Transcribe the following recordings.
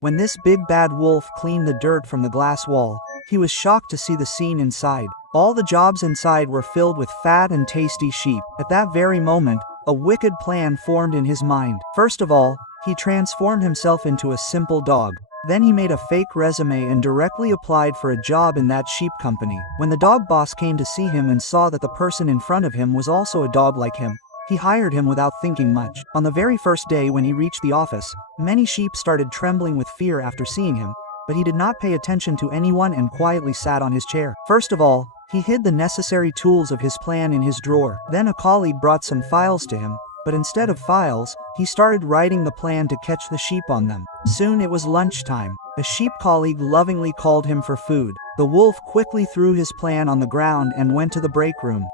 When this big bad wolf cleaned the dirt from the glass wall, he was shocked to see the scene inside. All the jobs inside were filled with fat and tasty sheep. At that very moment, a wicked plan formed in his mind. First of all, he transformed himself into a simple dog. Then he made a fake resume and directly applied for a job in that sheep company. When the dog boss came to see him and saw that the person in front of him was also a dog like him, he hired him without thinking much. On the very first day when he reached the office, many sheep started trembling with fear after seeing him, but he did not pay attention to anyone and quietly sat on his chair. First of all, he hid the necessary tools of his plan in his drawer. Then a colleague brought some files to him, but instead of files, he started writing the plan to catch the sheep on them. Soon it was lunchtime. A sheep colleague lovingly called him for food. The wolf quickly threw his plan on the ground and went to the break room.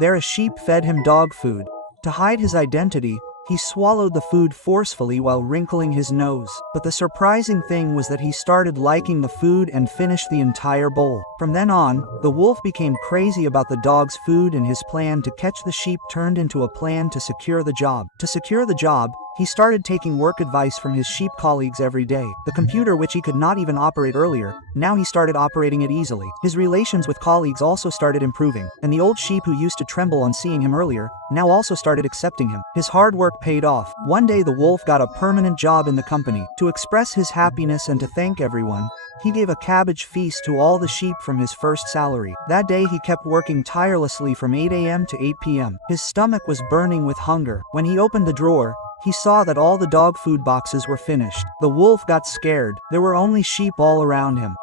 There a sheep fed him dog food. To hide his identity, he swallowed the food forcefully while wrinkling his nose. But the surprising thing was that he started liking the food and finished the entire bowl. From then on, the wolf became crazy about the dog's food, and his plan to catch the sheep turned into a plan to secure the job. To secure the job, he started taking work advice from his sheep colleagues every day. The computer, which he could not even operate earlier, now he started operating it easily. His relations with colleagues also started improving, and the old sheep who used to tremble on seeing him earlier, now also started accepting him. His hard work paid off. One day the wolf got a permanent job in the company. To express his happiness and to thank everyone, he gave a cabbage feast to all the sheep from his first salary. That day he kept working tirelessly from 8 a.m. to 8 p.m. His stomach was burning with hunger. When he opened the drawer, he saw that all the dog food boxes were finished. The wolf got scared. There were only sheep all around him.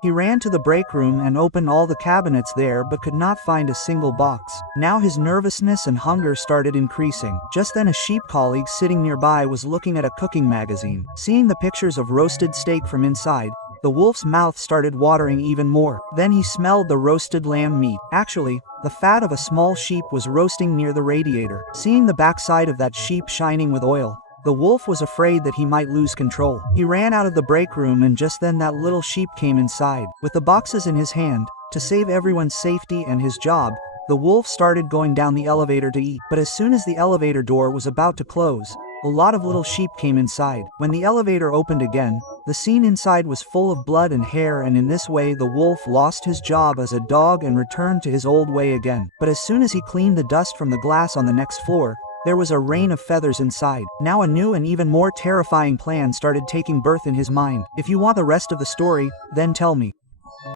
He ran to the break room and opened all the cabinets there but could not find a single box. Now his nervousness and hunger started increasing. Just then a sheep colleague sitting nearby was looking at a cooking magazine. Seeing the pictures of roasted steak from inside, the wolf's mouth started watering even more. Then he smelled the roasted lamb meat. Actually, the fat of a small sheep was roasting near the radiator. Seeing the backside of that sheep shining with oil, the wolf was afraid that he might lose control. He ran out of the break room, and just then that little sheep came inside. With the boxes in his hand, to save everyone's safety and his job, the wolf started going down the elevator to eat. But as soon as the elevator door was about to close, a lot of little sheep came inside. When the elevator opened again, the scene inside was full of blood and hair, and in this way the wolf lost his job as a dog and returned to his old way again. But as soon as he cleaned the dust from the glass on the next floor, there was a rain of feathers inside. Now a new and even more terrifying plan started taking birth in his mind. If you want the rest of the story, then tell me.